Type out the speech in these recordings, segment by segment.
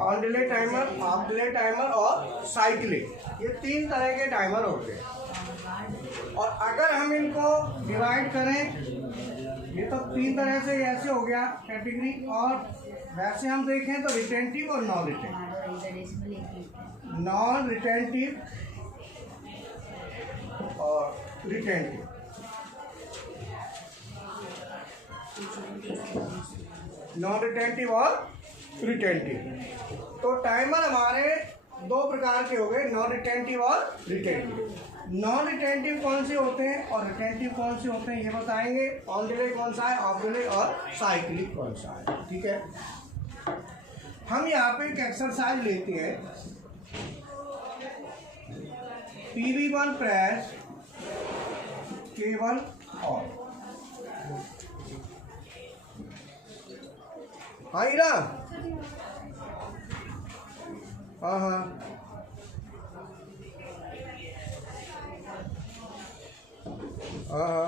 On delay timer, of delay timer और cyclic, ये 3 तरह के टाइमर होते हैं। और अगर हम इनको डिवाइड करें, ये तो 3 तरह से ऐसे हो गया कैटेगरी, और वैसे हम देखें तो रिटेंटिव और नॉन रिटेंटिव और रिटेंटिव। नॉन रिटेंटिव और रिटेंटिव। तो टाइमर हमारे 2 प्रकार के हो गए, नॉन रिटेंटिव और रिटेंटिव। नॉन रिटेंटिव कौन से होते हैं और रिटेंटिव कौन से होते हैं ये बताएंगे। ऑन डिले कौन सा है, ऑफ डिले और साइक्लिक कौन सा है। ठीक है, हम यहाँ पे एक एक्सरसाइज लेते हैं। PV1 प्रेस केवल ऑन। हाँ इरा, हाँ हाँ हाँ,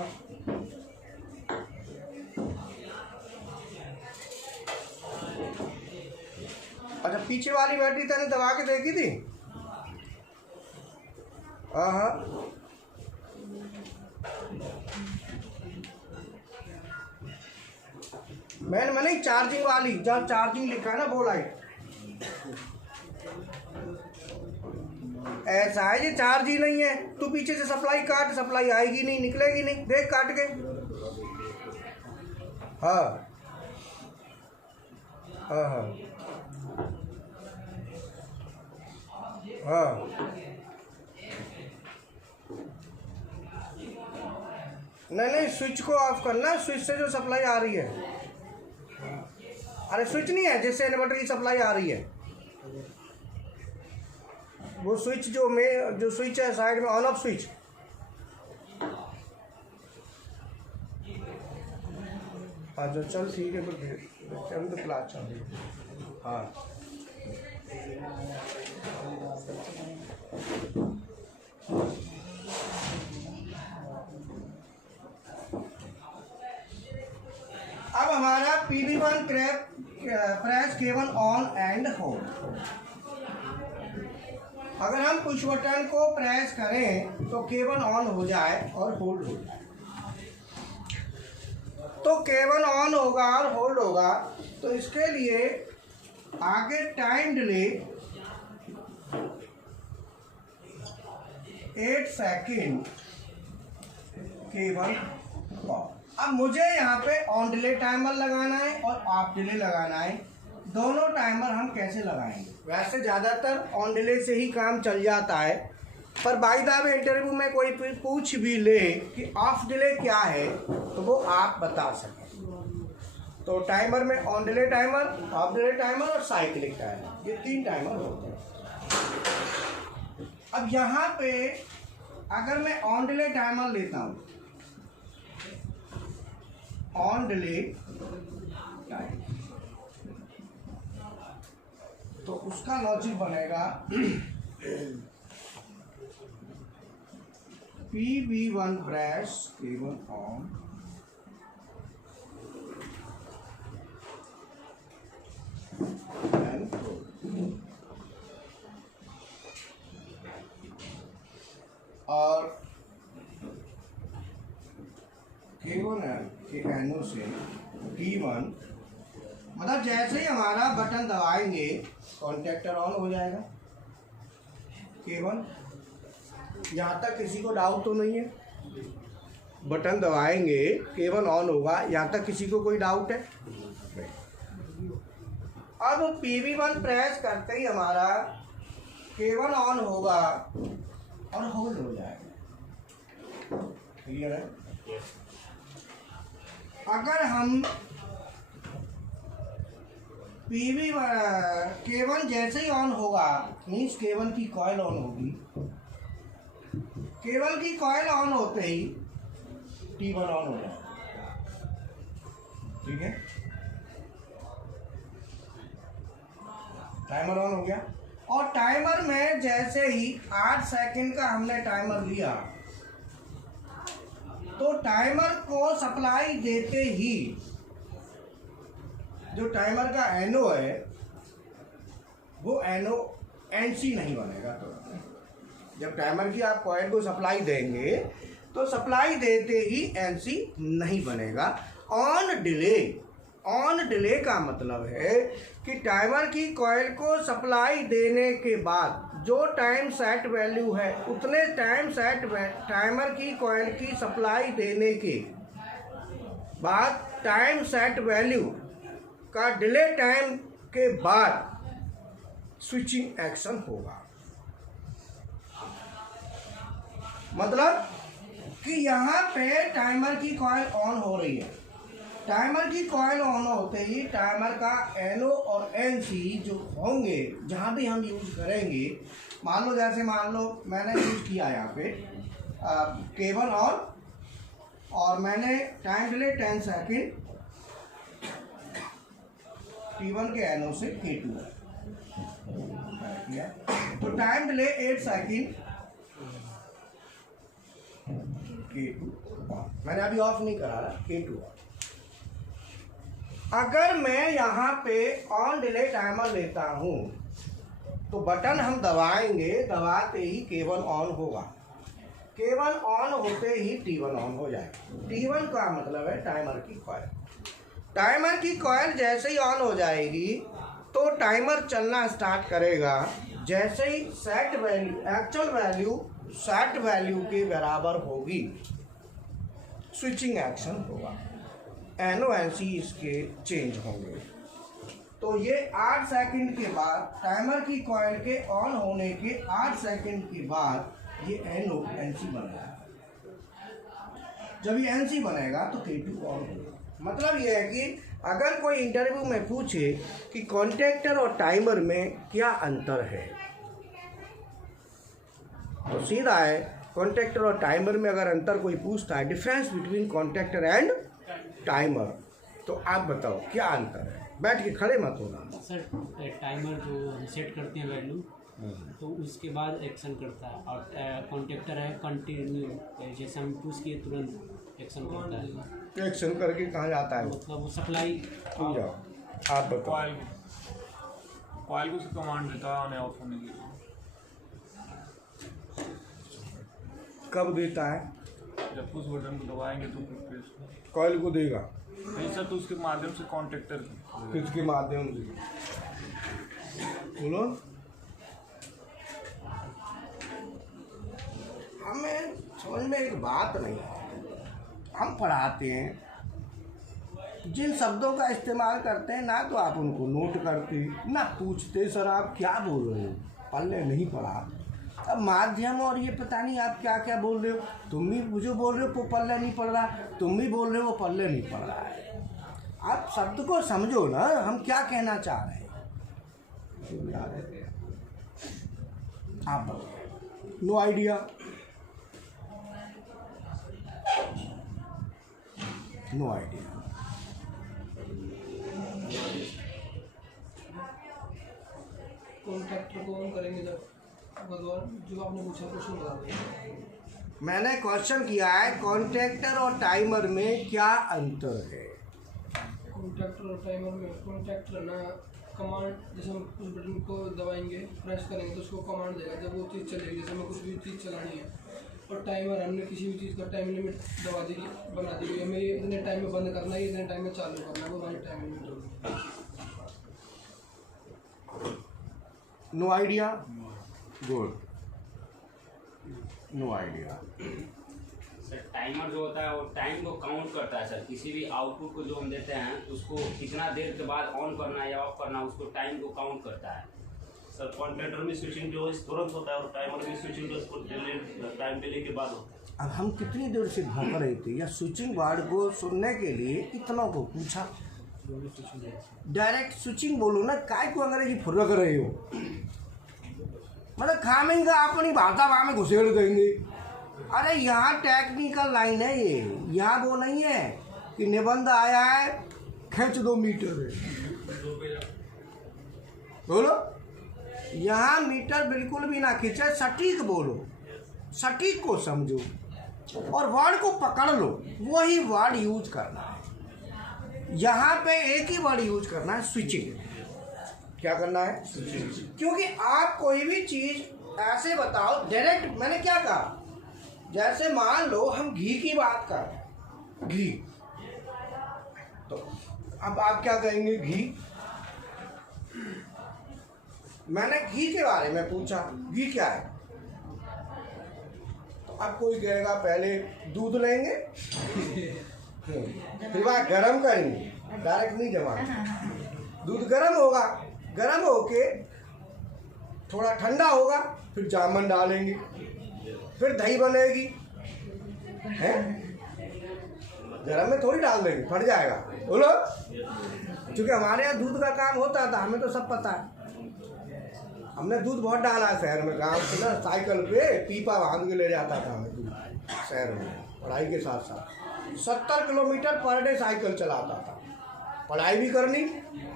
अच्छा पीछे वाली बैटरी तने दबा के देखी थी। हाँ हाँ, मैंने चार्जिंग वाली, जहाँ चार्जिंग लिखा है ना वो लाइट, ऐसा है ये चार्ज ही नहीं है। तू पीछे से सप्लाई काट, सप्लाई आएगी नहीं, निकलेगी नहीं, देख काट के। हाँ हाँ हाँ हाँ, नहीं स्विच को ऑफ करना, स्विच से जो सप्लाई आ रही है। अरे स्विच नहीं है जिससे इन्वर्टर की सप्लाई आ रही है, वो स्विच जो स्विच है साइड में, ऑन ऑफ स्विच। अच्छा चल ठीक है, फिर हम तो क्लास चल रही है। हाँ अब हमारा PV1 प्रेस केवल ऑन एंड होल्ड। अगर हम पुश बटन को प्रेस करें तो केबल ऑन हो जाए और होल्ड हो जाए। तो केबल ऑन होगा और होल्ड होगा, तो इसके लिए आगे time delay 8 second cable on. अब मुझे यहाँ पे ऑन डिले टाइमर लगाना है और ऑफ डिले लगाना है। दोनों टाइमर हम कैसे लगाएंगे? वैसे ज़्यादातर ऑन डिले से ही काम चल जाता है, पर बाई द वे इंटरव्यू में कोई पूछ भी ले कि ऑफ डिले क्या है तो वो आप बता सकें। तो टाइमर में on delay timer, of delay timer और साइक्लिक टाइमर, ये 3 टाइमर होते हैं। अब यहाँ पे अगर मैं ऑन डिले टाइमर लेता हूँ, ऑन डिले टाइम, तो उसका लॉजिक बनेगा PV1 press cable on and और केबल के एनो से T1, मतलब जैसे ही हमारा बटन दबाएंगे कॉन्टेक्टर ऑन हो जाएगा। केबल, यहाँ तक किसी को डाउट तो नहीं है? बटन दबाएंगे केबल ऑन होगा, यहाँ तक किसी को कोई डाउट है? अब PV1 प्रेस करते ही हमारा केबल ऑन होगा और होल्ड हो जाएगा। क्लियर है? अगर हम केबल जैसे ही ऑन होगा, मीन्स केबल की कॉइल ऑन होगी, केबल की कॉइल ऑन होते ही T1 ऑन हो जाएगा। ठीक है, टाइमर ऑन हो गया। और टाइमर में जैसे ही 8 सेकंड का हमने टाइमर लिया, तो टाइमर को सप्लाई देते ही जो टाइमर का एनो है वो एनो एनसी नहीं बनेगा। तो जब टाइमर की आप कॉइल को सप्लाई देंगे तो सप्लाई देते ही एनसी नहीं बनेगा। ऑन डिले का मतलब है कि टाइमर की कॉइल को सप्लाई देने के बाद जो टाइम सेट वैल्यू है उतने टाइम सेट टाइमर की कॉइल की सप्लाई देने के बाद टाइम सेट वैल्यू का डिले टाइम के बाद स्विचिंग एक्शन होगा। मतलब कि यहाँ पे टाइमर की कॉइल ऑन हो रही है, टाइमर की कॉइल ऑन होते ही टाइमर का एनओ और एनसी जो होंगे जहाँ भी हम यूज करेंगे, मान लो मैंने यूज किया यहाँ पे केबल और मैंने टाइम डिले 10 सेकेंड T1 के एनओ से K2 किया, तो टाइम डिले 8 सेकेंड K2 मैंने अभी ऑफ नहीं करा रहा, K2। अगर मैं यहाँ पे ऑन डिले टाइमर लेता हूँ तो बटन हम दबाएंगे, दबाते ही केबल ऑन होगा, केबल ऑन होते ही T1 ऑन हो जाएगा। T1 का मतलब है टाइमर की कॉइल। टाइमर की कॉइल जैसे ही ऑन हो जाएगी तो टाइमर चलना स्टार्ट करेगा। जैसे ही set value actual value set value के बराबर होगी स्विचिंग एक्शन होगा, एनओ एनसी इसके चेंज होंगे। तो ये 8 सेकंड के बाद टाइमर की कॉइल के ऑन होने के 8 सेकंड के बाद ये एनओ एनसी बनेगा। जब ये एनसी बनेगा तो K2 ऑन होगा। मतलब ये है कि अगर कोई इंटरव्यू में पूछे कि कॉन्टैक्टर और टाइमर में क्या अंतर है तो सीधा है, कॉन्टैक्टर और टाइमर में अगर अंतर कोई पूछता है, difference between contactor and timer, तो आप बताओ क्या अंतर है। बैठ के खड़े मत होना। सर टाइमर जो हम सेट करते हैं वैल्यू तो उसके बाद एक्शन करता है, और कॉन्टैक्टर है कंटिन्यू, जैसे हम पुश किए तुरंत एक्शन करता है। एक्शन करके कहाँ जाता है? मतलब वो सप्लाई। तुम जाओ, आप बताओ। कॉइल को उसको कमांड देता है ऑन ऑफ होने के लिए। कब देता है? जब उस बटन को दबाएंगे तो फिर कॉइल को देगा। नहीं सर, तो उसके माध्यम से कॉन्टैक्टर किसके माध्यम से? बोलो। हमें समझ में एक बात नहीं है, हम पढ़ाते हैं, जिन शब्दों का इस्तेमाल करते हैं ना तो आप उनको नोट करते ना पूछते सर आप क्या बोल रहे हो, पल्ले नहीं पढ़ा। अब माध्यम और ये पता नहीं आप क्या क्या बोल रहे हो, तुम भी मुझे बोल रहे हो वो पल्ले नहीं पढ़ रहा, तुम भी बोल रहे हो वो पल्ले नहीं पढ़ रहा है। आप शब्द को समझो ना, हम क्या कहना चाह रहे हैं। आप बताओ। No idea. No idea. Contactor को ऑन करेंगे जब जो आपने पूछा क्वेश्चन बता दें। मैंने क्वेश्चन किया है कॉन्टैक्टर और टाइमर में क्या अंतर है। कॉन्टैक्टर और टाइमर में कॉन्टैक्टर ना कमांड, जैसे हम उस बटन को दबाएंगे प्रेस करेंगे तो उसको कमांड देगा जब वो चीज़ चलेगी, जैसे हमें कुछ भी चीज़ चलानी है। और टाइमर हमने किसी भी चीज़ का टाइम लिमिट दबा देगी, बना देगी, हमें ये इतने टाइम में बंद करना है, इतने टाइम में चालू करना है, वो हमारी टाइम लिमिट होगी। No idea. Good. No idea. Sir timer जो होता है वो टाइम को काउंट करता है सर, किसी भी आउटपुट को जो हम देते हैं उसको कितना देर के बाद ऑन करना है या ऑफ करना है उसको टाइम को काउंट करता है। सर कॉन्टैक्टर में स्विचिंग जो है तुरंत होता है और टाइमर में स्विचिंग जो इसको टाइम डिले के बाद होता है। अब हम कितनी देर से भौंक रहे थे या स्विचिंग वर्ड को सुनने के लिए इतना को पूछा। डायरेक्ट स्विचिंग बोलो ना, काय को अंग्रेजी फुर्र कर रहे हो। मतलब खामेंगे अपनी भाषा वहाँ में घुसेड़ देंगे। अरे यहाँ टेक्निकल लाइन है ये, यहाँ वो नहीं है कि निबंध आया है खींच 2 मीटर है। बोलो, यहाँ मीटर बिल्कुल भी ना खींचे, सटीक बोलो, सटीक को समझो। और वर्ड को पकड़ लो, वही वर्ड यूज करना है। यहाँ पे एक ही वर्ड यूज करना है, स्विचिंग। क्या करना है? क्योंकि आप कोई भी चीज ऐसे बताओ डायरेक्ट। मैंने क्या कहा, जैसे मान लो हम घी की बात कर रहे हैं, घी, तो अब आप क्या कहेंगे? घी। मैंने घी के बारे में पूछा, घी क्या है? तो अब कोई कहेगा पहले दूध लेंगे फिर वह गर्म करेंगे, डायरेक्ट नहीं जमा। दूध गर्म होगा, गर्म होके थोड़ा ठंडा होगा, फिर जामुन डालेंगे, फिर दही बनेगी, हैं? गरम में थोड़ी डाल देंगे, फट जाएगा। बोलो, क्योंकि हमारे यहाँ दूध का काम होता था, हमें तो सब पता है। हमने दूध बहुत डाला है शहर में, गांव से ना साइकिल पे पीपा बांध के ले जाता था हमें दूध शहर में, पढ़ाई के साथ साथ 70 किलोमीटर पर डे साइकिल चलाता था। पढ़ाई भी करनी,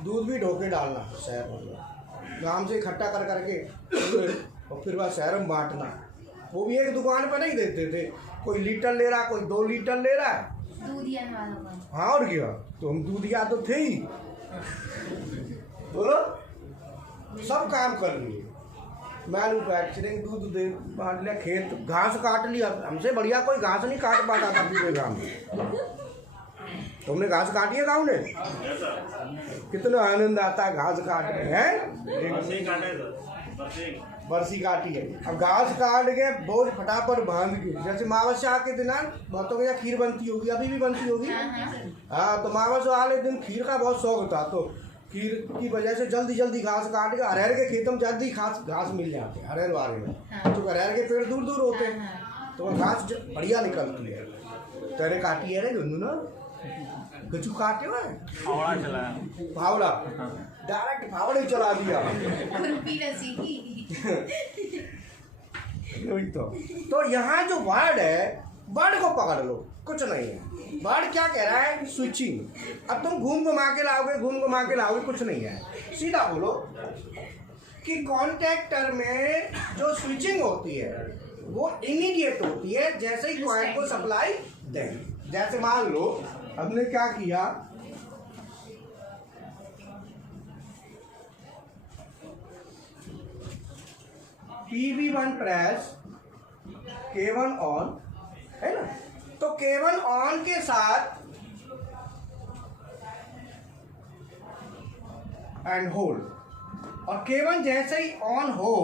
दूध भी ढोके डालना शहर में, गांव से इकट्ठा कर करके और फिर वह शहर में बांटना। वो भी एक दुकान पर नहीं देते थे, कोई लीटर ले रहा, कोई 2 लीटर ले रहा है। हाँ और क्या, तो हम दूधिया तो थे ही। बोलो, सब काम कर लिए, मैन्युफैक्चरिंग, दूध दे बांट लिया, खेत घास काट लिया। हमसे बढ़िया कोई घास नहीं काट पाता था पूरे गाँव में। तुमने घास काटी है गाँव ने? कितना आनंद आता है घास काटने, हैं? बरसी काटी है। अब घास काट के बोझ फटाफट बांध के, जैसे मावस्या के दिन बहुतों के यहाँ खीर बनती होगी, अभी भी बनती होगी। हाँ, तो मावस्या वाले दिन खीर का बहुत शौक था, तो खीर की वजह से जल्दी जल्दी घास काट के, अरहर के खेतों में जल्दी घास मिल जाते हैं अरहर वाले में, तो अरहर के पेड़ दूर दूर होते हैं, तो वह घास बढ़िया निकलती है। तेरे काटी है रे गुन्नू ना, कुछ काटे हुआ है? फावड़ा चलाया, फावड़ा, डायरेक्ट फावड़ा ही चला दिया। तो यहाँ जो वर्ड है, वर्ड को पकड़ लो, कुछ नहीं है। वर्ड क्या कह रहा है? स्विचिंग। अब तुम घूम घुमा के लाओगे, कुछ नहीं है। सीधा बोलो कि कॉन्टेक्टर में जो स्विचिंग होती है वो इमीडिएट होती है जैसे ही कॉइल को सप्लाई देंगे। जैसे मान लो हमने क्या किया, PV1 प्रेस, K1 ऑन, है ना? तो K1 ऑन के साथ एंड होल्ड, और K1 जैसे ही ऑन हो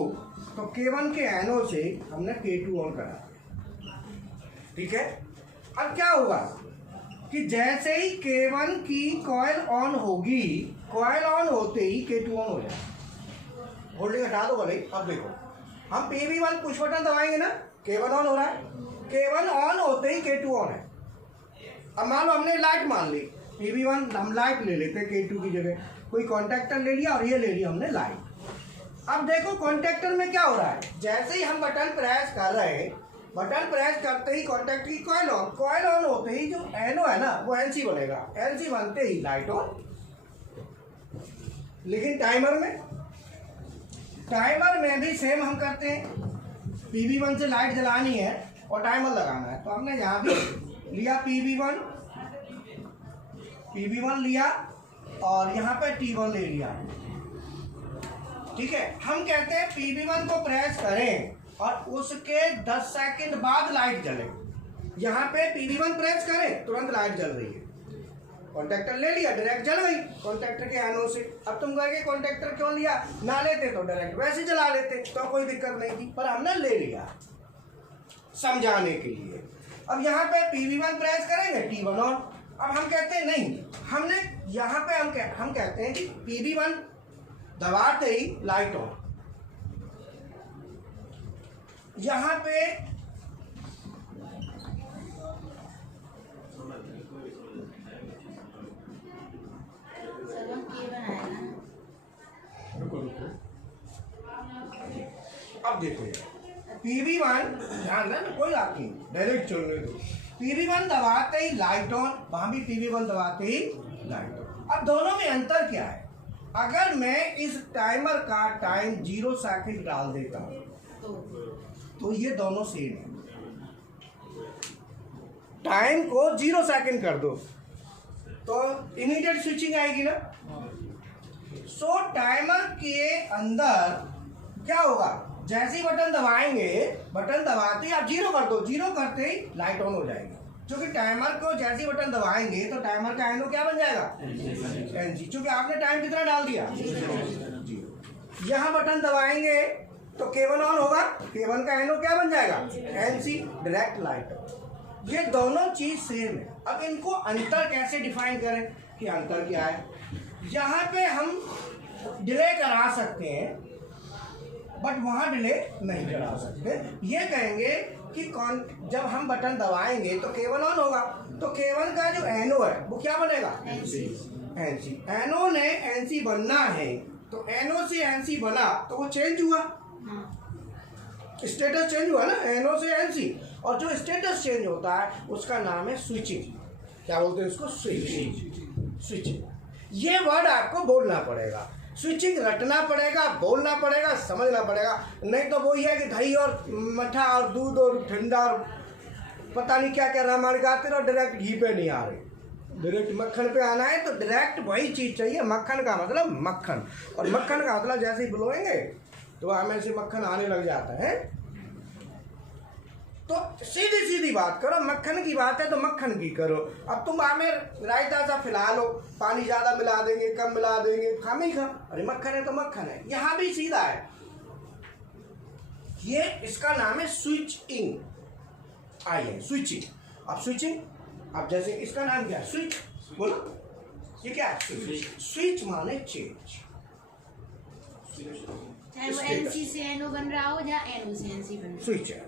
तो K1 के एनो से हमने K2 ऑन करा। ठीक है? अब क्या होगा कि जैसे ही K1 की कॉइल ऑन होगी, कॉइल ऑन होते ही K2 ऑन हो जाए। होल्डिंग हटा दो भले। अब देखो, हम PV1 पुश बटन दबाएंगे ना, K1 ऑन हो रहा है, K1 ऑन होते ही K2 ऑन है। अब मान लो हमने लाइट मान ली, PV1 हम लाइट ले लेते K2 की जगह, कोई कॉन्टेक्टर ले लिया और ये ले लिया हमने लाइट। अब देखो कॉन्टेक्टर में क्या हो रहा है, जैसे ही हम बटन प्रेस कर रहे हैं, बटन प्रेस करते ही कॉन्टेक्टर की कॉइल ऑन होते ही जो एनो है ना वो NC बनेगा, NC बनते ही लाइट ऑन। लेकिन टाइमर में भी सेम हम करते हैं, PV1 से लाइट जलानी है और टाइमर लगाना है, तो हमने यहाँ भी लिया PV1 लिया और यहाँ पे T1 ले लिया। ठीक है, हम कहते हैं PV1 को प्रेस करें और उसके 10 सेकंड बाद लाइट जले। यहाँ पे PV1 प्रेस करें, तुरंत लाइट जल रही है। कॉन्टेक्टर ले लिया, डायरेक्ट जल गई कॉन्टेक्टर के एनो से। अब तुम कहोगे कॉन्टेक्टर क्यों लिया, ना लेते तो डायरेक्ट वैसे जला लेते, तो कोई दिक्कत नहीं थी, पर हमने ले लिया समझाने के लिए। अब यहाँ पे PV1 प्रेस करेंगे, T1 ऑन। अब हम कहते हैं नहीं, हमने यहाँ पे हम कहते हैं कि PV1 दबाते ही लाइट ऑन। यहाँ पे अब देखो PV1 ध्यान देना, कोई बात नहीं, डायरेक्ट चलने दो। PV1 दबाते ही लाइट ऑन, वहां भी PV1 दबाते ही लाइट ऑन। अब दोनों में अंतर क्या है? अगर मैं इस टाइमर का टाइम 0 सेकंड डाल देता हूं तो ये दोनों सेम है। टाइम को 0 सेकंड कर दो तो इमीडिएट स्विचिंग आएगी ना। सो टाइमर के अंदर क्या होगा, जैसे ही बटन दबाएंगे, बटन दबाते ही आप 0 कर दो, 0 करते ही लाइट ऑन हो जाएगी। क्योंकि टाइमर को जैसे ही बटन दबाएंगे तो टाइमर का एनो क्या बन जाएगा, एनसी। क्योंकि आपने टाइम कितना डाल दिया, 0। यहाँ बटन दबाएंगे तो केबल ऑन होगा, केबल का एनो क्या बन जाएगा, एनसी, डायरेक्ट लाइट। ये दोनों चीज सेम है। अब इनको अंतर कैसे डिफाइन करें कि अंतर क्या है। यहाँ पे हम डिले करा सकते हैं बट वहाँ डिले नहीं करा सकते। ये कहेंगे कि कौन, जब हम बटन दबाएंगे तो केबल ऑन होगा, तो केबल का जो एनो है वो क्या बनेगा, एनसी। एनो ने एनसी बनना है तो एनो से एनसी बना तो वो चेंज हुआ, स्टेटस चेंज हुआ ना, एनो से एनसी। और जो स्टेटस चेंज होता है उसका नाम है स्विचिंग। क्या बोलते हैं उसको, स्विचिंग। स्विचिंग ये वर्ड आपको बोलना पड़ेगा, स्विचिंग रटना पड़ेगा, बोलना पड़ेगा, समझना पड़ेगा। नहीं तो वही है कि दही और मठा और दूध और ठंडा और पता नहीं क्या क्या रामायण गाते रहो, डायरेक्ट घी पे नहीं आ रहे, डायरेक्ट मक्खन पे आना है तो डायरेक्ट वही चीज़ चाहिए। मक्खन का मतलब मक्खन, और मक्खन का मतलब जैसे ही बुलाएंगे तो हमें से मक्खन आने लग जाता है। तो सीधी सीधी बात करो, मक्खन की बात है तो मक्खन की करो। अब तुम हमें रायता सा फिला लो, पानी ज़्यादा मिला देंगे, कम मिला देंगे, खाम ही खा, अरे मक्खन है तो मक्खन है। यहाँ भी सीधा है, ये इसका नाम है स्विचिंग। आइए स्विचिंग। अब स्विचिंग, अब जैसे इसका नाम क्या है, स्विच, बोलो ये क्या है, स्विच माने चेंज। चाहे वो एनसी से एनओ बन रहा हो या एनओ से एनसी बन रहा हो, स्विच है,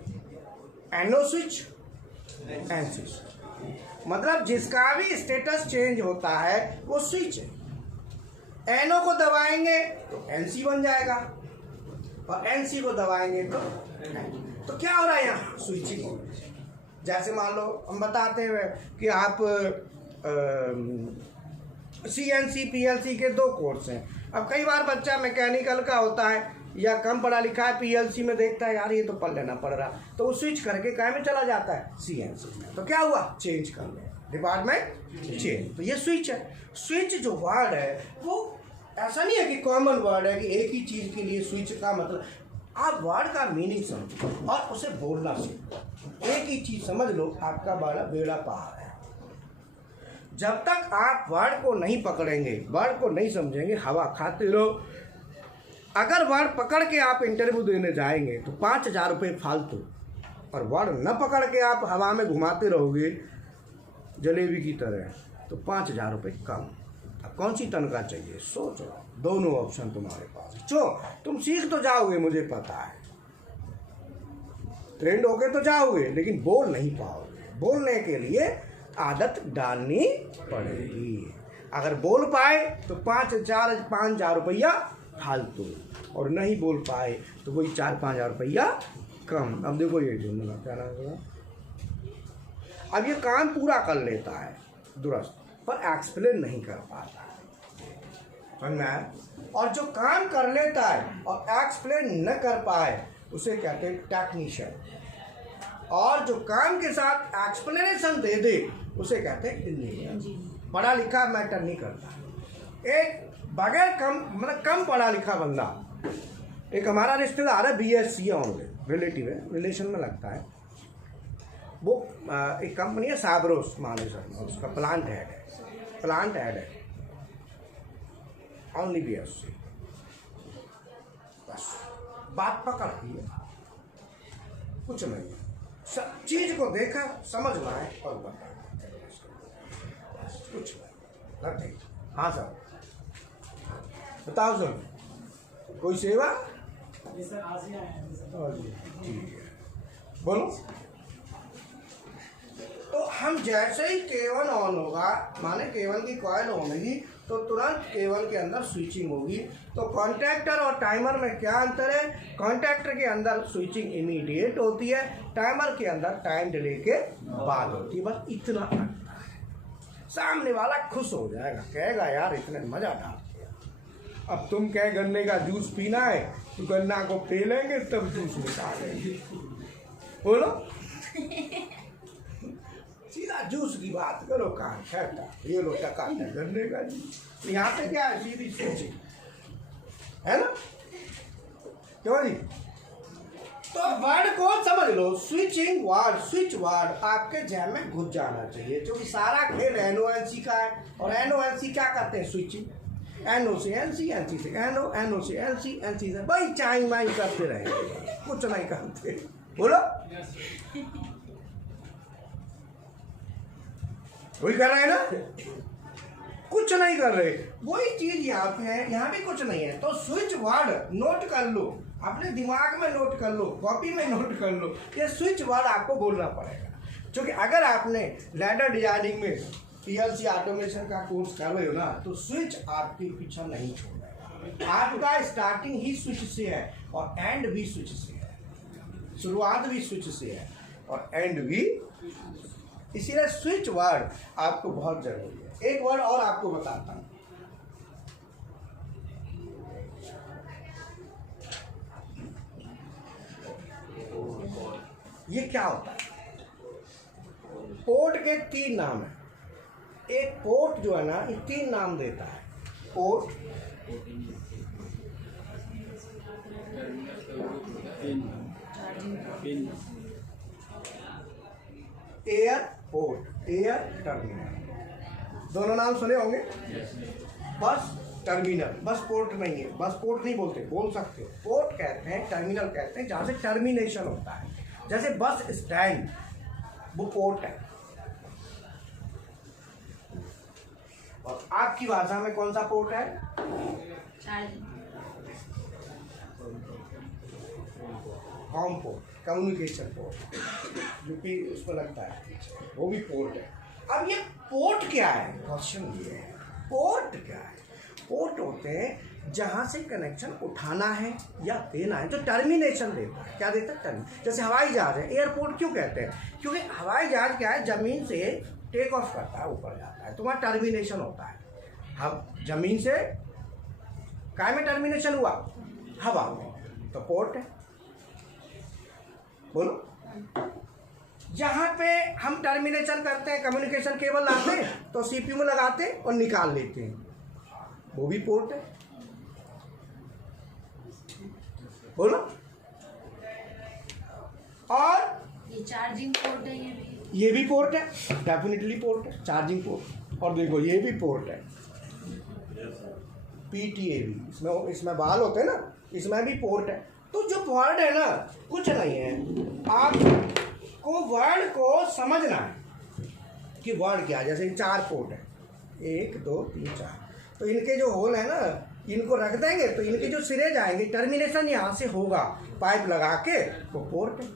एनो स्विच, एन स्विच। मतलब जिसका भी स्टेटस चेंज होता है वो स्विच है। एनो को दबाएंगे तो एनसी बन जाएगा और एनसी को दबाएंगे तो क्या हो रहा है यहाँ, स्विचिंग हो रही है। जैसे मान लो हम बताते हैं कि आप CNC PLC के 2 कोर्स हैं। अब कई बार बच्चा मैकेनिकल का होता है या कम पढ़ा लिखा है, PLC में देखता है यार ये तो पढ़ लेना पड़ रहा, तो वो स्विच करके काय में चला जाता है, CNC में। तो क्या हुआ, चेंज कर ले, डिपार्टमेंट चेंज। तो ये स्विच है। स्विच जो वर्ड है वो ऐसा नहीं है कि कॉमन वर्ड है कि एक ही चीज़ के लिए स्विच का मतलब। आप वर्ड का मीनिंग समझो और उसे बोलना सीखो। एक ही चीज़ समझ लो, आपका बड़ा बेड़ा पार है। जब तक आप वर्ड को नहीं पकड़ेंगे, वर्ड को नहीं समझेंगे, हवा खाते रहो। अगर वर्ड पकड़ के आप इंटरव्यू देने जाएंगे तो 5,000 रुपये फालतू, और वर्ड न पकड़ के आप हवा में घुमाते रहोगे जलेबी की तरह तो 5,000 रुपये कम। अब कौन सी तनख्वाह चाहिए, सोचो। दोनों ऑप्शन तुम्हारे पास। तुम सीख तो जाओगे, मुझे पता है, ट्रेंड होके तो जाओगे, लेकिन बोल नहीं पाओगे। बोलने के लिए आदत डालनी पड़ेगी। अगर बोल पाए तो 5,000 रुपया फालतू, और नहीं बोल पाए तो वही 4-5 रुपया कम। अब देखो ये जुमला क्या नाम है, अब ये काम पूरा कर लेता है दुरुस्त, पर एक्सप्लेन नहीं कर पाता है, समझ में आया? और जो काम कर लेता है और एक्सप्लेन न कर पाए उसे कहते हैं टेक्नीशियन, और जो काम के साथ एक्सप्लेनेशन दे दे उसे कहते हैं इंजीनियर। पढ़ा लिखा मैटर नहीं करता। एक बगैर कम पढ़ा लिखा बंदा, एक हमारा रिश्तेदार है, BSc ऑनली, रिलेटिव है, रिलेशन में लगता है, वो एक कंपनी है साबरोस मानेसर में, उसका प्लांट हेड है, ऑनली BSc। बस बात पकड़ दी है, कुछ नहीं, सब चीज को देखा, समझना है और बताना, कुछ नहीं। हाँ सर बताओ सर, कोई सेवा? ठीक है, बोलो। तो हम जैसे ही केबल ऑन होगा, माने केबल की कॉइल ऑन होगी, तो तुरंत केबल के अंदर स्विचिंग होगी। तो कॉन्टैक्टर और टाइमर में क्या अंतर है? कॉन्टैक्टर के अंदर स्विचिंग इमीडिएट होती है, टाइमर के अंदर टाइम डिले के बाद होती है। बस इतना अंतर है। सामने वाला खुश हो जाएगा, कहेगा यार इतने मजा डाल दिया। अब तुम कहे गन्ने का जूस पीना है तो गन्ना को पेलेंगे तब जूस निकालेंगे, बोलो सीधा जूस की बात करो कहाँ खाता, ये लो टका गन्ने का जूस। यहाँ पे क्या है, सीधी स्विचिंग है ना, क्यों जी? तो वर्ड को समझ लो, स्विचिंग वर्ड, स्विच वर्ड आपके जहन में घुस जाना चाहिए, क्योंकि सारा खेल NO-NC का है। और NO-NC क्या करते हैं, स्विचिंग। NO से NC, NC से NO, NO से NC, NC से भाई चाई माई करते रहेंगे, कुछ नहीं करते। बोलो वही कर रहे हैं ना, कुछ नहीं कर रहे, वही चीज यहाँ पे है, यहाँ भी कुछ नहीं है। तो स्विच वर्ड नोट कर लो, अपने दिमाग में नोट कर लो, कॉपी में नोट कर लो, ये स्विच वर्ड आपको बोलना पड़ेगा। क्योंकि अगर आपने लैडर डिजाइनिंग में PLC ऑटोमेशन का कोर्स कर रहे हो ना, तो स्विच आपके पीछे नहीं छोड़ेगा। आपका स्टार्टिंग ही स्विच से है और एंड भी स्विच से है, शुरुआत भी स्विच से है और एंड भी। इसीलिए स्विच वर्ड आपको बहुत जरूरी है। एक वर्ड और आपको बताता हूँ, ये क्या होता है। पोर्ट के 3 नाम है। एक पोर्ट जो है ना, ये 3 नाम देता है। पोर्ट, एयरपोर्ट, एयर टर्मिनल, दोनों नाम सुने होंगे। बस टर्मिनल, बस पोर्ट नहीं है, बस पोर्ट नहीं बोलते, बोल सकते हो। पोर्ट कहते हैं, टर्मिनल कहते हैं जहाँ से टर्मिनेशन होता है। जैसे बस स्टैंड, वो पोर्ट है। और आपकी भाषा में कौन सा पोर्ट है? होम पोर्ट, कम्युनिकेशन पोर्ट, जो कि उसमें लगता है, वो भी पोर्ट है। अब ये पोर्ट क्या है, क्वेश्चन ये है, पोर्ट क्या है? पोर्ट होते हैं जहाँ से कनेक्शन उठाना है या देना है, जो टर्मिनेशन देता है। क्या देता है? टर्मिनेशन। जैसे हवाई जहाज है, एयरपोर्ट क्यों कहते हैं? क्योंकि हवाई जहाज क्या है, जमीन से टेक ऑफ करता है, ऊपर जाता है, तो वहाँ टर्मिनेशन होता है। हम जमीन से काय में टर्मिनेशन हुआ? हवा में, तो पोर्ट है। बोलो, जहाँ पे हम टर्मिनेशन करते हैं, कम्युनिकेशन केबल लाते हैं तो CPU में लगाते हैं और निकाल लेते हैं, वो भी पोर्ट है। बोलो, और ये चार्जिंग पोर्ट है, ये भी पोर्ट है, डेफिनेटली पोर्ट है, चार्जिंग पोर्ट। और देखो ये भी पोर्ट है, PTAB, इसमें बाल होते हैं ना, इसमें भी पोर्ट है। तो जो वर्ड है ना, कुछ नहीं है, आपको वर्ड को समझना है कि वर्ड क्या है। जैसे 4 पोर्ट है, 1 2 3 4, तो इनके जो होल है ना, इनको रख देंगे तो इनके जो सिरे जाएंगे, टर्मिनेशन यहाँ से होगा, पाइप लगा के, वो पोर्ट है।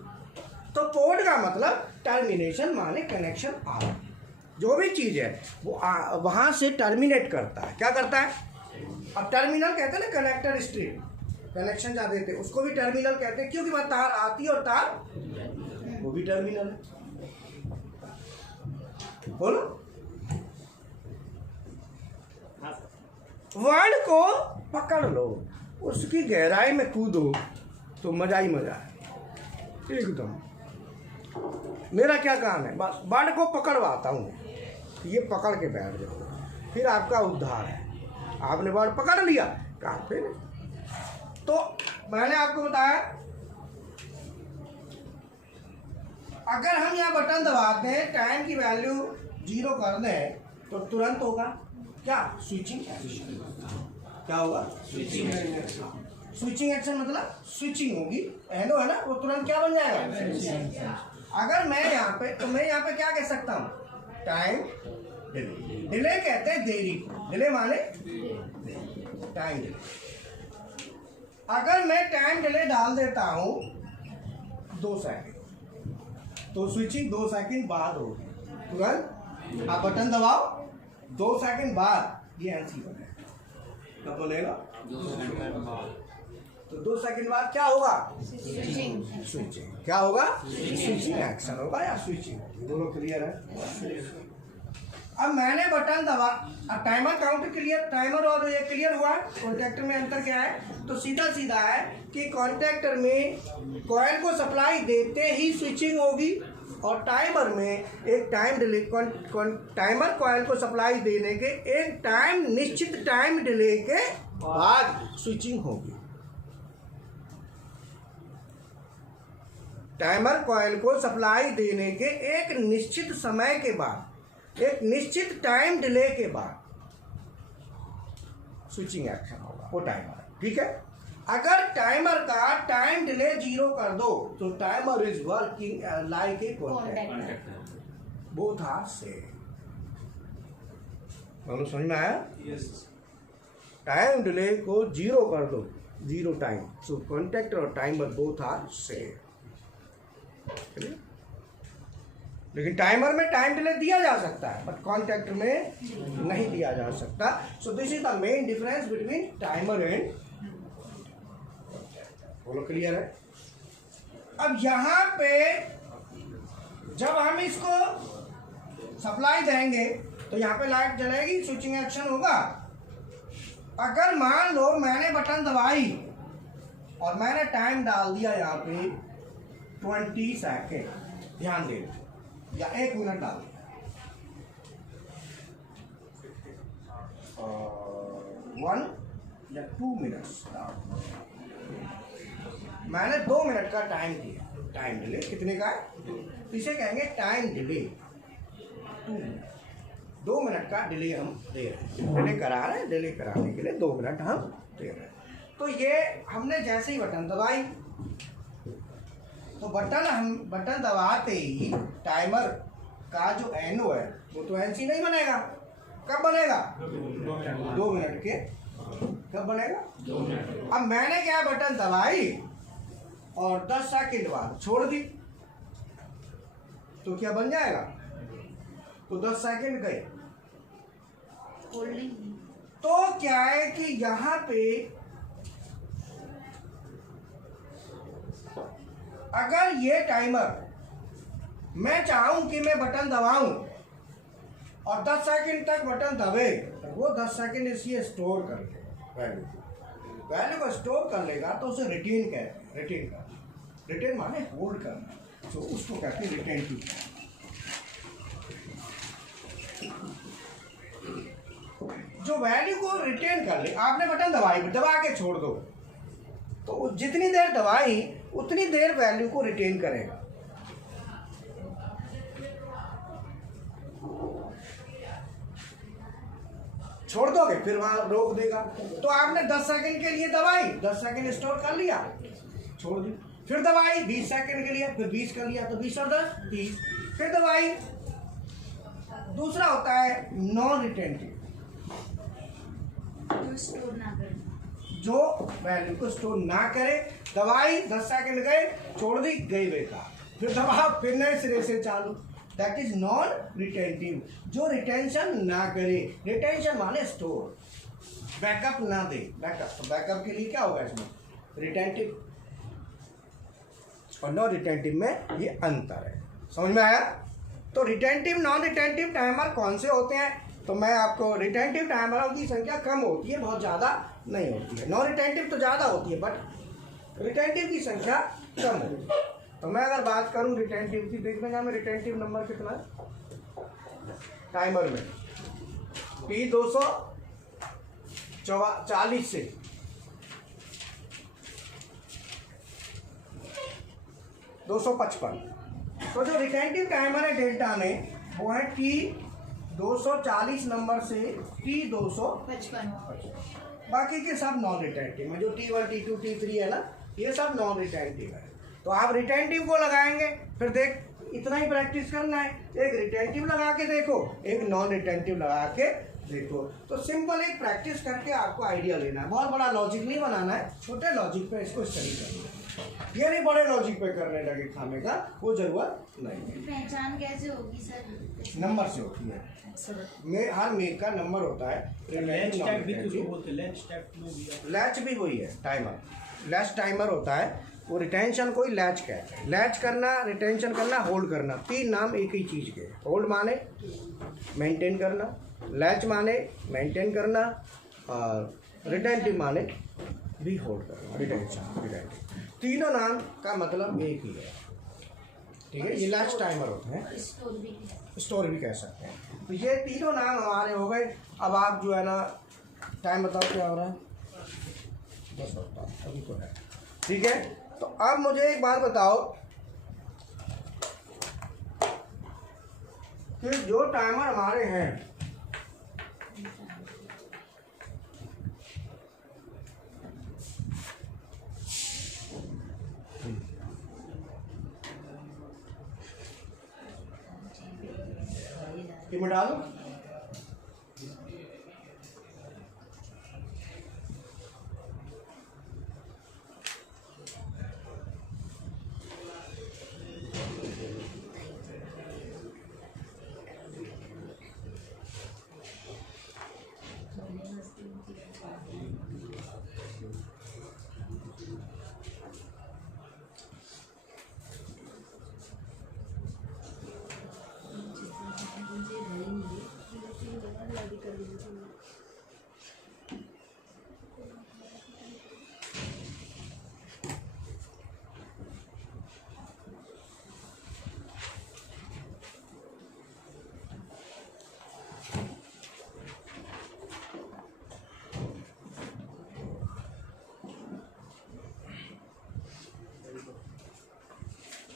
तो पोर्ट का मतलब टर्मिनेशन माने कनेक्शन आना, जो भी चीज़ है वो वहाँ से टर्मिनेट करता है। क्या करता है? अब टर्मिनल कहते हैं ना, कनेक्टर स्ट्रिप, कनेक्शन जहाँ देते हैं उसको भी टर्मिनल कहते हैं, क्योंकि वहाँ तार आती है और तार, वो भी टर्मिनल है। बोलो, वर्ड को पकड़ लो, उसकी गहराई में कूदो तो मजा ही मजा है एकदम। मेरा क्या काम है, बस वर्ड को पकड़वाता हूँ, ये पकड़ के बैठ जाओ, फिर आपका उद्धार है। आपने वर्ड पकड़ लिया, काम पे। तो मैंने आपको बताया, अगर हम यहाँ बटन दबाते हैं, टाइम की वैल्यू 0 कर दें तो तुरंत होगा क्या? स्विचिंग। क्या होगा? स्विचिंग। स्विचिंग एक्शन मतलब स्विचिंग होगी, एनो है ना, वो तुरंत क्या बन जाएगा? अगर मैं यहाँ पे, तो मैं यहाँ पे क्या कह सकता हूँ? Time delay. डिले कहते हैं देरी को, डिले माने टाइम डिले। अगर मैं टाइम डिले डाल देता हूँ 2 सेकंड, तो स्विचिंग 2 सेकंड बाद होगी, तुरंत आप बटन दबाओ, 2 सेकंड बाद ये एनसी बनेगा। कब बनेगा? 2 सेकंड बाद। तो 2 सेकंड बाद क्या होगा? स्विचिंग। स्विचिंग। क्या होगा? स्विचिंग एक्शन होगा या स्विचिंग, दोनों क्लियर है। अब मैंने बटन दबा, अब टाइमर काउंट क्लियर, टाइमर और ये क्लियर हुआ। कॉन्टैक्टर में अंतर क्या है? तो सीधा सीधा है कि कॉन्टैक्टर में कॉइल को सप्लाई देते ही स्विचिंग होगी, और टाइमर में एक टाइम डिले, टाइमर कॉइल को सप्लाई देने के एक टाइम निश्चित टाइम डिले के बाद स्विचिंग होगी। टाइमर कॉइल को सप्लाई देने के एक निश्चित समय के बाद, एक निश्चित टाइम डिले के बाद स्विचिंग एक्शन होगा, वो टाइमर है। ठीक है, अगर टाइमर का टाइम डिले 0 कर दो तो timer is working like a contactor, both are same. दोनों समझ में आया? टाइम डिले को 0 कर दो, 0 टाइम, सो कॉन्टैक्टर और टाइमर बोथ आर सेम। लेकिन टाइमर में टाइम डिले दिया जा सकता है बट कॉन्टैक्टर में नहीं दिया जा सकता। So this is the main difference between timer and, बोलो क्लियर है? अब यहाँ पे जब हम इसको सप्लाई देंगे तो यहाँ पे लाइट जलेगी, स्विचिंग एक्शन होगा। अगर मान लो मैंने बटन दबाई और मैंने टाइम डाल दिया यहाँ पे 20 सेकेंड, ध्यान दे, या 1 मिनट डाल दिया, 1 या 2 मिनट्स डाल, मैंने 2 मिनट का टाइम दिया, टाइम डिले कितने का है? इसे कहेंगे टाइम डिले, 2 मिनट का डिले हम दे रहे हैं, डिले करा रहे हैं, डिले कराने के लिए 2 मिनट हम दे रहे हैं। तो ये हमने जैसे ही बटन दबाई तो बटन दबाते ही टाइमर का जो एनो है वो तो एनसी नहीं बनेगा। कब बनेगा? 2 मिनट के। कब बनेगा? 2 मिनट। अब मैंने क्या बटन दबाई और 10 सेकंड बाद छोड़ दी तो क्या बन जाएगा? तो 10 सेकंड गए। तो क्या है कि यहाँ पे अगर ये टाइमर मैं चाहूं कि मैं बटन दबाऊं और 10 सेकंड तक बटन दबे तो वो 10 सेकंड इसलिए स्टोर कर ले, वैल्यू को स्टोर कर लेगा तो उसे रिटेन कहते हैं। रिटेन करना, रिटेन माने होल्ड करना, तो उसको कहते हैं रिटेंटिव। जो वैल्यू को रिटेन कर ले, आपने बटन दबाई, दबा के छोड़ दो तो जितनी देर दबाई उतनी देर वैल्यू को रिटेन करेगा। छोड़ दोगे फिर वहां रोक देगा। तो आपने 10 सेकंड के लिए दबाई, 10 सेकंड स्टोर कर लिया, छोड़ दी, फिर दबाई 20 सेकंड के लिए, फिर 20 कर लिया तो 20 और 10 30, फिर दबाई। दूसरा होता है नॉन रिटेंटिव, स्टोर ना करे, जो वैल्यू को स्टोर ना करे। दवाई 10 सेकंड गए, छोड़ दी, गई बेकार, फिर दबाओ, फिर नए सिरे से चालू। दैट इज नॉन रिटेंटिव, जो रिटेंशन ना करे। रिटेंशन माने स्टोर, बैकअप ना दे। बैकअप, तो बैकअप के लिए क्या होगा इसमें? रिटेंटिव और नॉन रिटेंटिव में ये अंतर है। समझ में आया? तो रिटेंटिव नॉन रिटेंटिव टाइमर कौन से होते हैं? तो मैं आपको, रिटेंटिव टाइमरों की संख्या कम होती है, बहुत ज़्यादा नहीं होती है। नॉन रिटेंटिव तो ज़्यादा होती है बट रिटेंटिव की संख्या कम होती है। तो मैं अगर बात करूं रिटेंटिव की, देख लेंगे हमें रिटेंटिव नंबर कितना है टाइमर में। P240 से 255। तो जो रिटेंटिव टाइमर है डेल्टा में वो है T240 नंबर से T255। बाकी के सब नॉन रिटेंटिव है, जो T1 T2 T3 है ना, ये सब नॉन रिटेंटिव है। तो आप रिटेंटिव को लगाएंगे, फिर देख, इतना ही प्रैक्टिस करना है। एक रिटेंटिव लगा के देखो, एक नॉन रिटेंटिव लगा के देखो। तो सिंपल एक प्रैक्टिस करके आपको आइडिया लेना है, बहुत बड़ा लॉजिक नहीं बनाना है, छोटे लॉजिक पे इसको स्टडी करना है। ये नहीं बड़े लॉजिक पे करने लगे खाने का, वो जरूरत नहीं है। पहचान कैसे होगी सर? नंबर से होती है, हर मेक का नंबर होता है। लैच भी वही है, टाइमर, लैच टाइमर होता है वो। रिटेंशन कोई लैच कहते हैं। लैच करना, रिटेंशन करना, होल्ड करना, 3 नाम एक ही चीज़ के। होल्ड माने मेंटेन करना, लैच माने मेंटेन करना, और रिटेंटिव माने भी होल्ड करना। रिटेंशन, रिटेंटिव, तीनों नाम का मतलब एक ही है। ठीक है, ये लास्ट टाइमर होते हैं, स्टोर भी है। स्टोर भी कह सकते हैं। तो ये तीनों नाम हमारे हो गए। अब आप जो है ना टाइम बताओ क्या हो रहा है, 10 होता है अभी तो है। ठीक है, तो अब मुझे एक बात बताओ कि जो टाइमर हमारे हैं कि मैं डालूं,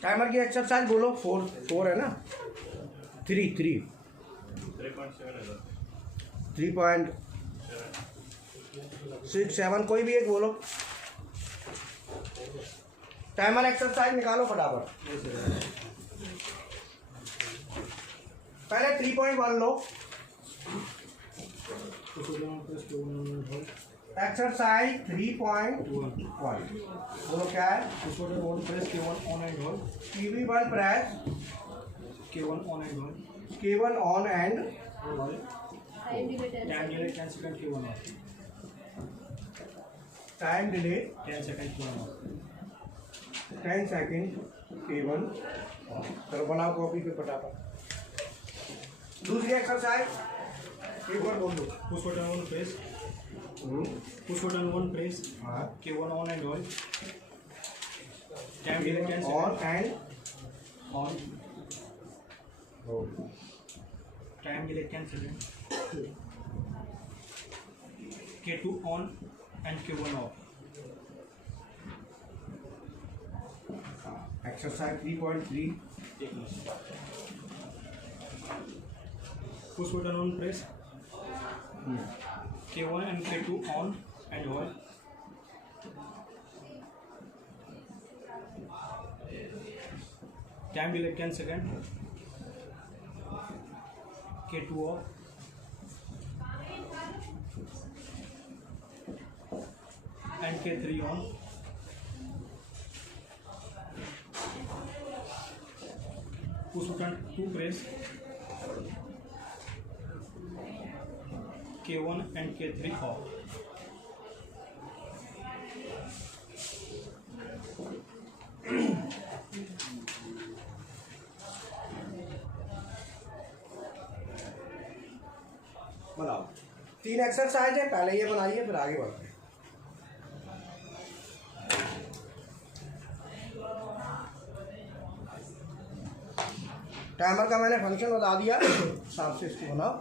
टाइमर की एक्सरसाइज बोलो। 4 है ना, 3 3.67 कोई भी एक बोलो। टाइमर एक्सरसाइज निकालो फटाफट। पहले 3.1 लो। एक्सरसाइज 3.1 बोलो क्या है। Press K1 on and hold, TV1 press K1 on and hold, K1 on and time डिलीटर time delay 10 second K1 off, time delay 10 second K1 off, 10 second K1। चलो बनाओ कॉपी पे फटाफट। दूसरी एक्सरसाइज एक बार बोल दो। Push button 1 press, push button 1 press हाँ, K1 on and hold, time delay 10 on second and on, time delay 10 second, K2 on and K1 of, exercise 3.3 push button 1 press K1 and K2 on and hold, time delay 10 seconds, K2 off, and K3 on, push button 2 press, K1 and K3 off. बनाओ। 3 exercise है, पहले ये बनाइए फिर आगे बढ़ते हैं। Timer का मैंने फंक्शन बता दिया, हिसाब से इसको बनाओ।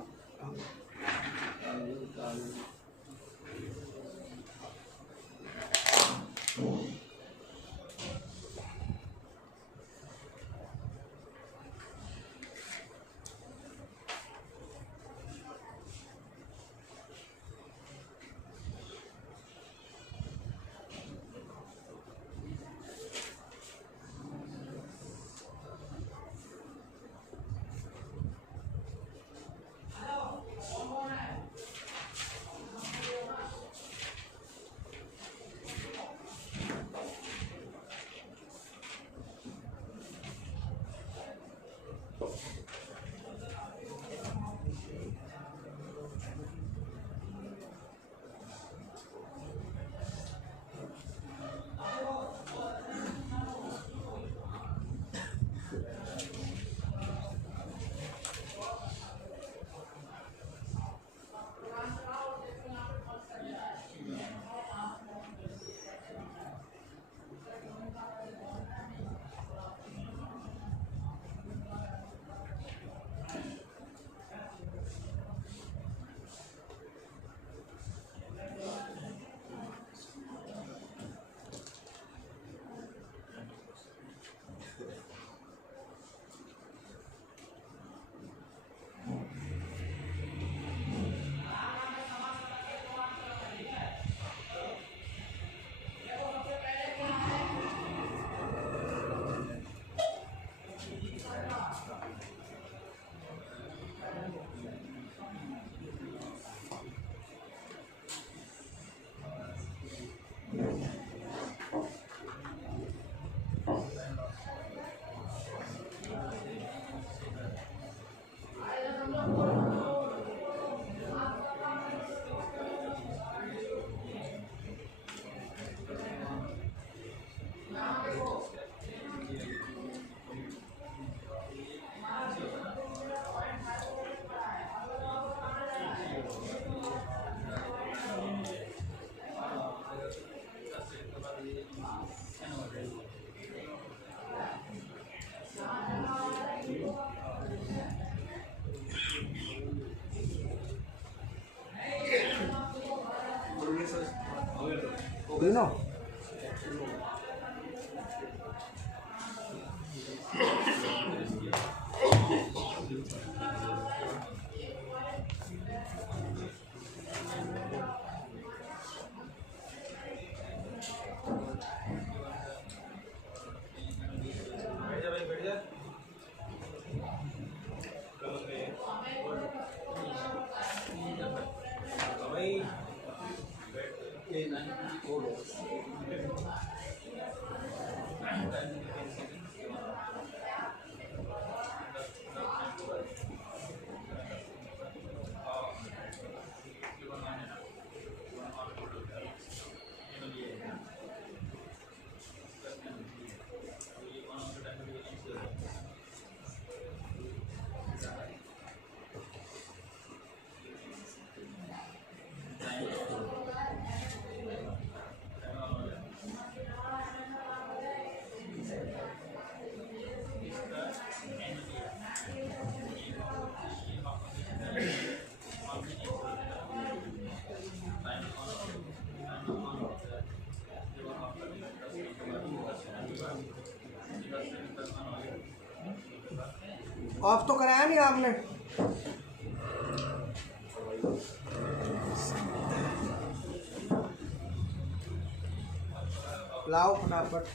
तीनों। ऑफ तो कराया नहीं आपने? लाओ फटाफट।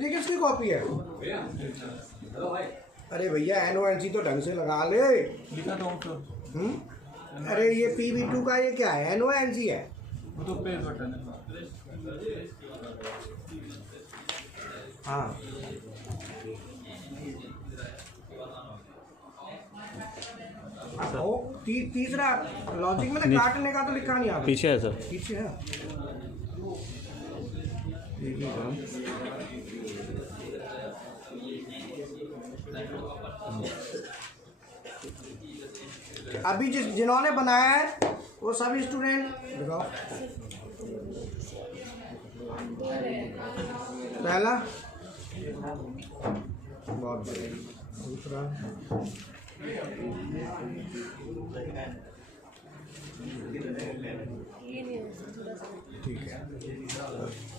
ये किसकी कॉपी है? अरे भैया NONC तो ढंग से लगा ले। लिखा तो हूँ तो। अरे ये PV2 का ये क्या है? NONC है। वो तो पे बटन है। हाँ तीसरा लॉजिक में तो काटने का तो लिखा नहीं आपने। पीछे है सर, पीछे है। अभी जिन्होंने बनाया है वो सभी स्टूडेंट दिखाओ। पहला बहुत बढ़िया, दूसरा ठीक है,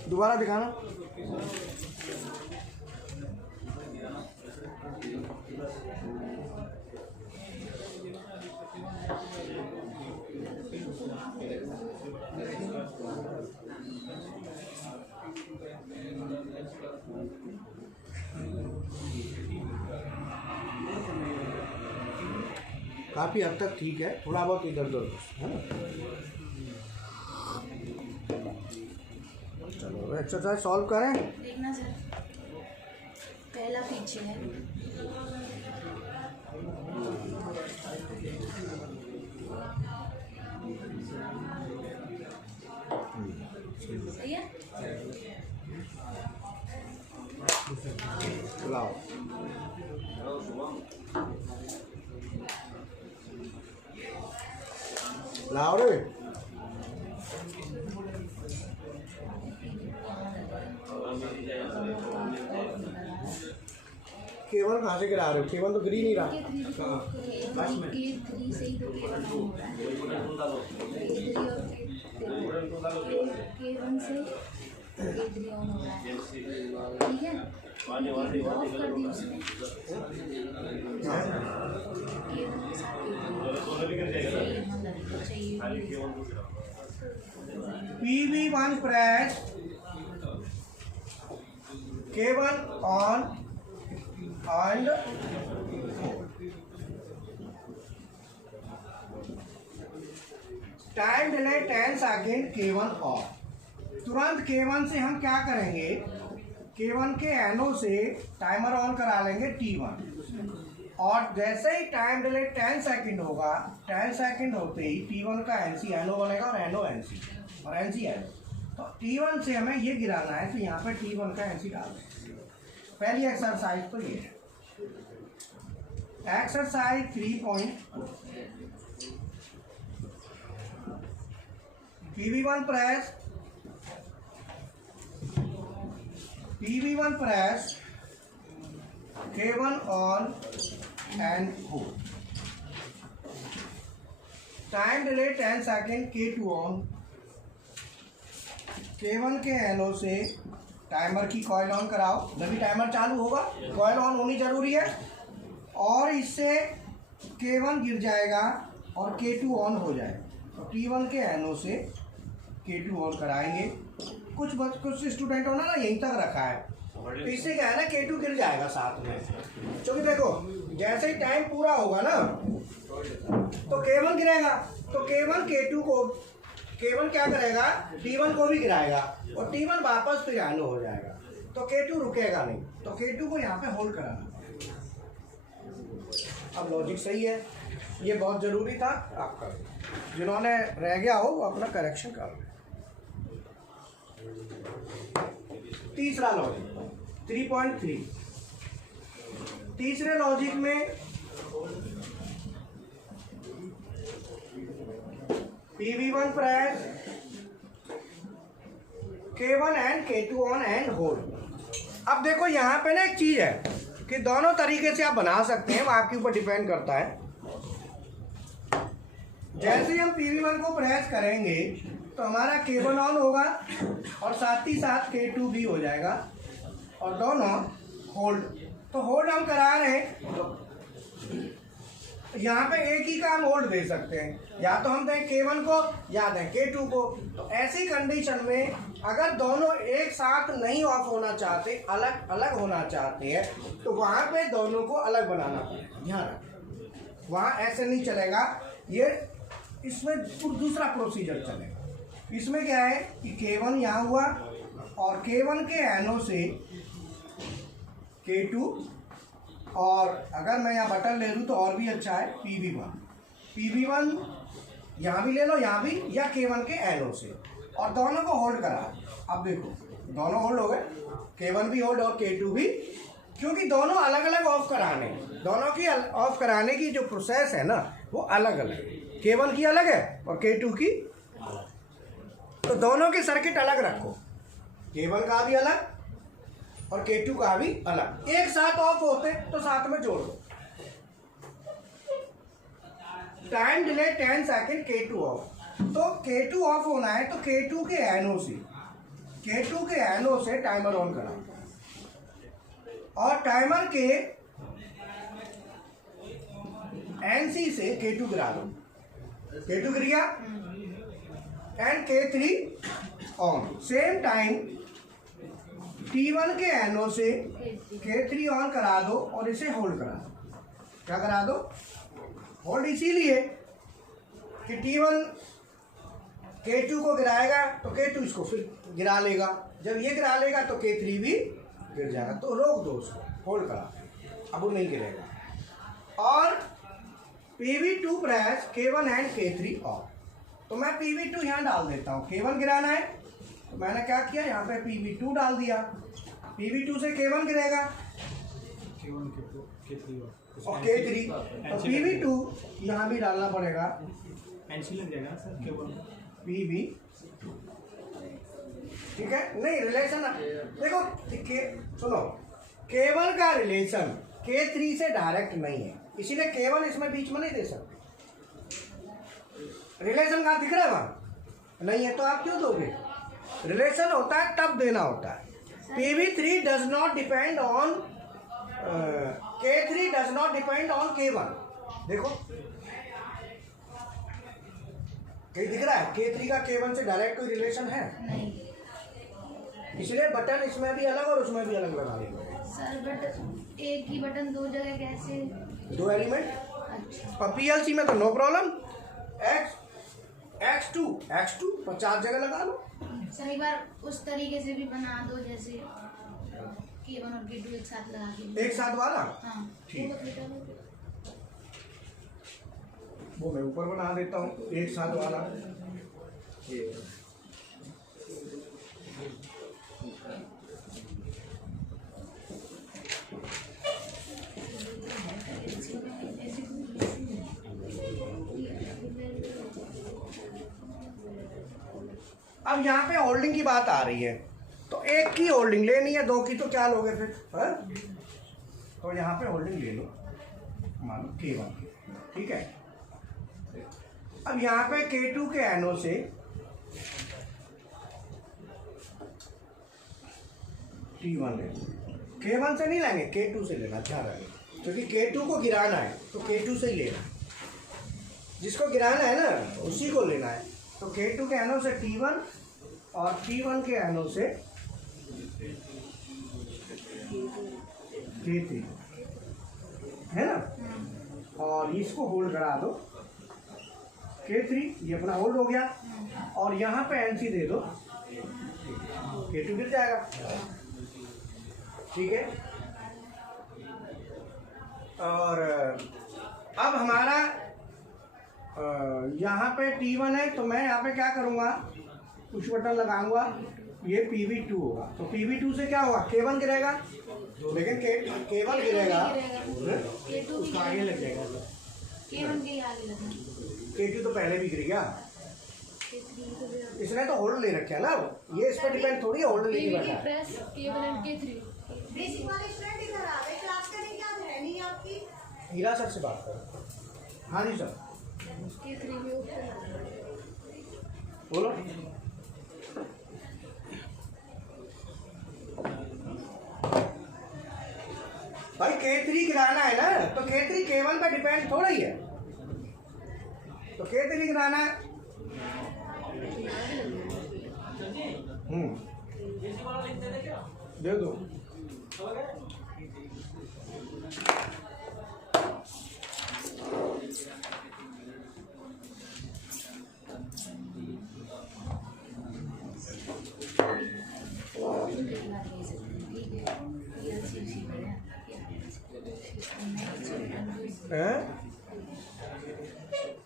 दोबारा दिखाना। काफ़ी हद तक ठीक है, थोड़ा बहुत इधर उधर है ना। चलो एक्सरसाइज सॉल्व करें। देखना सर, पहला पीछे है। सही है। लाओ लाओ रे। केवल कहाँ से गिरा रहे हो? केवल तो गिरी नहीं रहा। K3 से ही तो K1 हो रहा है। K1 से K3 ऑन हो रहा है, ठीक है। ऑफ कर दी उसने K1 के साथ PV1 press, K1 on and time delay 10 second K1 of. तुरंत K1 से हम क्या करेंगे? K1 के NO से टाइमर ऑन करा लेंगे T1, और जैसे ही टाइम डिले 10 सेकेंड होगा, 10 सेकेंड होते ही T1 का NC NO बनेगा और NO NC और NC NO। तो T1 से हमें ये गिराना है, तो यहाँ पे T1 का NC डाल दें। पहली एक्सरसाइज तो ये है। Exercise 3. PV1 press K1 on and hold. Time delay 10 second, K2 on. K1 के एनो से टाइमर की कॉइल ऑन कराओ, जब भी टाइमर चालू होगा कॉइल ऑन होनी जरूरी है, और इससे K1 गिर जाएगा और K2 ऑन हो जाएगा। तो T1 के एनो से K2 ऑन कराएंगे। कुछ स्टूडेंटों ने ना यहीं तक रखा है, तो इससे क्या है ना K2 गिर जाएगा साथ में, क्योंकि देखो जैसे ही टाइम पूरा होगा ना तो K1 गिरेगा, तो K1 क्या करेगा, T1 को भी गिराएगा और T1 वापस फिर ऑन हो जाएगा, तो K2 रुकेगा नहीं, तो K2 को यहाँ पे होल्ड कराना। अब लॉजिक सही है, ये बहुत ज़रूरी था आपका, जिन्होंने रह गया हो वो अपना करेक्शन कर लें। तीसरा लॉजिक 3.3, तीसरे लॉजिक में PV1 press, K1 and K2 on and hold. अब देखो यहाँ पे ना एक चीज़ है कि दोनों तरीके से आप बना सकते हैं, वो आपके ऊपर डिपेंड करता है। जैसे हम PV1 को प्रेस करेंगे तो हमारा K1 ऑन होगा और साथ ही साथ K2 भी हो जाएगा और दोनों होल्ड। तो होल्ड हम करा रहे हैं, तो यहाँ पे एक ही का हम होल्ड दे सकते हैं, या तो हम दें K1 को या दें K2 को। तो ऐसी कंडीशन में अगर दोनों एक साथ नहीं ऑफ होना चाहते, अलग अलग होना चाहते हैं, तो वहाँ पे दोनों को अलग बनाना पड़ेगा। ध्यान रखें, वहाँ ऐसे नहीं चलेगा, ये इसमें दूसरा प्रोसीजर चलेगा। इसमें क्या है कि K1 यहाँ हुआ और K1 के एनो से K2, और अगर मैं यहाँ बटन ले लूँ तो और भी अच्छा है PV1 यहाँ भी ले लो, यहाँ भी, या K1 के एनो से, और दोनों को होल्ड करा। अब देखो दोनों होल्ड हो गए, K1 भी होल्ड और K2 भी, क्योंकि दोनों अलग अलग ऑफ कराने, दोनों की ऑफ कराने की जो प्रोसेस है ना वो अलग अलग, K1 की अलग है और K2 की, तो दोनों के सर्किट अलग रखो, K1 का भी अलग और K2 का भी अलग। एक साथ ऑफ होते तो साथ में जोड़ दो। Time delay 10 second, K2 of. तो K2 ऑफ होना है तो K2 के एनो से टाइमर ऑन करा, और टाइमर के NC से K2 गिरा दो। K2 गिर गया and K3 on. Same time T1 के एनो से K3 ऑन करा दो और इसे होल्ड करा दो। क्या करा दो? होल्ड, इसीलिए कि T1 K2 को गिराएगा तो K2 इसको फिर गिरा लेगा, जब ये गिरा लेगा तो K3 भी गिर जाएगा, तो रोक दो उसको, होल्ड करा, अब वो नहीं गिरेगा। और PV2 press K1 and K3 of. तो मैं PV2 यहाँ डाल देता हूँ, K1 गिराना है तो मैंने क्या किया, यहाँ पे PV2 डाल दिया, PV2 से K1 गिरेगा और K3, तो PV2 यहाँ भी डालना पड़ेगा, लग जाएगा सर K1 PV, ठीक है। नहीं रिलेशन देखो, सुनो, K1 का रिलेशन K3 से डायरेक्ट नहीं है, इसीलिए K1 इसमें बीच में नहीं दे सकते। रिलेशन कहाँ दिख रहा है, वहाँ नहीं है, तो आप क्यों दोगे? रिलेशन होता है तब देना होता है। PV3 does not depend on K3 does not depend on K1। देखो कहीं दिख रहा है K3 का K1 से डायरेक्ट कोई रिलेशन है? नहीं इसलिए बटन इसमें भी अलग और उसमें भी अलग लगा लेंगे। सर, बट एक ही बटन दो जगह कैसे? दो एलिमेंट, अच्छा, और PLC में तो नो प्रॉब्लम, X2 50 जगह लगा लो। सर एक बार उस तरीके से भी बना दो, जैसे K1 और K2 एक साथ लगा के। एक साथ वाला, हाँ ठीक। वो वो मैं ऊपर बना देता हूँ, एक साथ वाला। अब यहाँ पे होल्डिंग की बात आ रही है, तो एक की होल्डिंग लेनी है, दो की तो क्या लोगे फिर? तो यहाँ पे होल्डिंग ले लो, मान लो K1, ठीक है। अब यहाँ पे K2 के एनो से T1 ले लो। K1 से नहीं लेंगे, K2 से लेना, ध्यान रखें, क्योंकि K2 को गिराना है तो K2 से ही लेना, जिसको गिराना है ना उसी को लेना है। तो K2 के एनो से T1 और T1 के एनो से K3, है ना। और इसको होल्ड करा दो, K3 ये अपना होल्ड हो गया, और यहाँ पे NC दे दो, K2 गिर जाएगा, ठीक है। और अब हमारा यहाँ पे T1 है, तो मैं यहाँ पे क्या करूँगा, पुश बटन लगाऊंगा, ये PV2 होगा। तो PV2 से क्या होगा, K1 गिरेगा, लेकिन K1 गिरेगा उसका आगे लग जाएगा, K1 के आगे लगना, K2 तो पहले भी गिर गया, इसने तो होल्ड ले रखे है ना, ये इस पर डिपेंड थोड़ी है, होल्ड लेके बैठा है। Press K1 and K3। Basic वाले स्टूडेंट इधर आ गए, क्लास करने की याद है नहीं आपकी? हीरा सर से बात करो। हाँ जी सर, K3 भी ऊपर बोलो। भाई K3 गिराना है ना, तो K3 K1 पे डिपेंड थोड़ा ही है, तो K3 गिराना है। दे दो।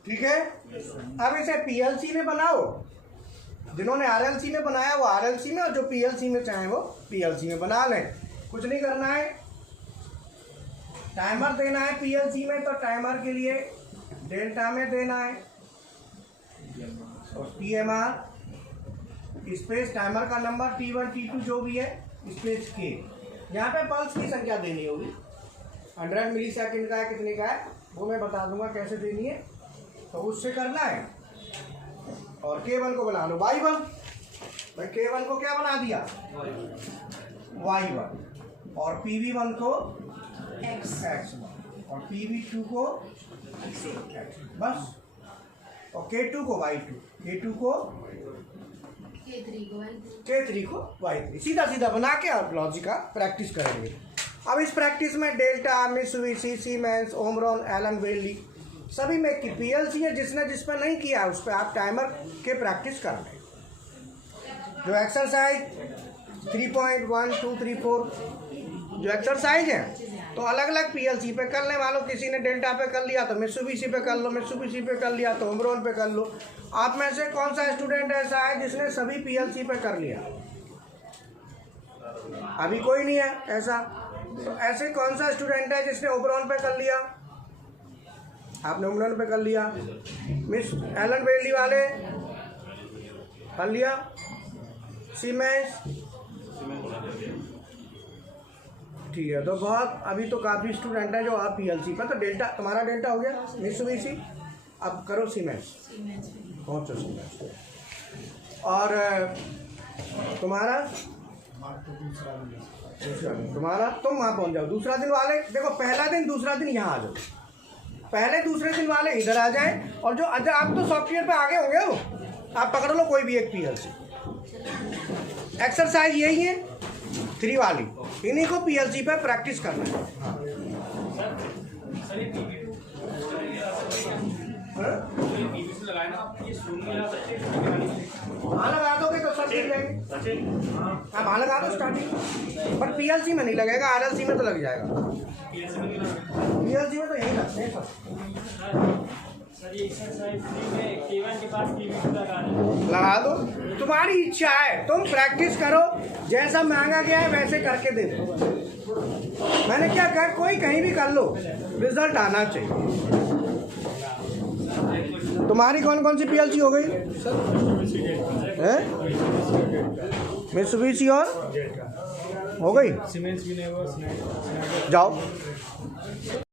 ठीक है, अब इसे PLC में बनाओ, जिन्होंने RLC में बनाया वो RLC में, और जो PLC में चाहे वो PLC में बना लें। कुछ नहीं करना है, टाइमर देना है PLC में, तो टाइमर के लिए डेल्टा में देना है, और TMR स्पेस टाइमर का नंबर T1 T2 जो भी है स्पेस K। यहाँ पे पल्स की संख्या देनी होगी, 100 मिलीसेकंड का है, कितने का है वो मैं बता दूंगा कैसे देनी है, तो उससे करना है। और K1 को बना लो Y1, भाई K1 को क्या बना दिया Y1, और PV1 को X1, और PV2 को X, बस। और K2 को Y2, K2 को K3 को Y3, सीधा सीधा बना के आप लॉजिक का प्रैक्टिस करेंगे। अब इस प्रैक्टिस में Delta, Mitsubishi, Siemens, Omron, Allen वेली सभी में की PLC है, जिसने जिस पर नहीं किया उस पर आप टाइमर के प्रैक्टिस कर लें। जो एक्सरसाइज 3.1234 जो एक्सरसाइज है तो अलग अलग PLC पे कर लें। मान लो किसी ने डेल्टा पे कर लिया तो मित्सुबिशी पे कर लो, मित्सुबिशी पे कर लिया तो ओमरॉन पे कर लो। आप में से कौन सा स्टूडेंट ऐसा है जिसने सभी PLC पे कर लिया? अभी कोई नहीं है ऐसा। तो ऐसे कौन सा स्टूडेंट है जिसने ओमरॉन पे कर लिया? आपने ओमरॉन पे कर लिया। मिस एलन वेली वाले कर लिया। सीमेंस ठीक है। तो बहुत अभी तो काफ़ी स्टूडेंट है जो आप PLC पर। तो डेल्टा तुम्हारा डेल्टा हो गया, मित्सुबिशी। अब करो सीमेंस, पहुँचो सीमेंस। और तुम्हारा तुम्हारा तुम वहाँ पहुँच जाओ। दूसरा दिन वाले देखो, पहला दिन दूसरा दिन यहाँ आ जाओ। पहले दूसरे दिन वाले इधर आ जाएं। और जो अच्छा आप तो सॉफ्टवेयर पे आगे होंगे हो, आप पकड़ लो कोई भी एक PLC। एक्सरसाइज यही है 3 वाली, इन्हीं को PLC पे प्रैक्टिस करना है। हाँ लगा दोगे तो सब मिल जाएंगे। हाँ वहाँ लगा दो स्टार्टिंग, बट PLC में नहीं लगेगा, RLC में तो लग जाएगा। PLC में तो यही लगते हैं सर। ये एक्सरसाइज में K1 के पास PV2 लगा दो। तुम्हारी इच्छा है, तुम प्रैक्टिस करो, जैसा मांगा गया है वैसे करके दे दो। मैंने क्या कहा, कोई कहीं भी कर लो, रिजल्ट आना चाहिए। तुम्हारी कौन कौन सी PLC हो गई सर? मित्सुबिशी और हो गई? सीमेंस भी नहीं हुआ, जाओ।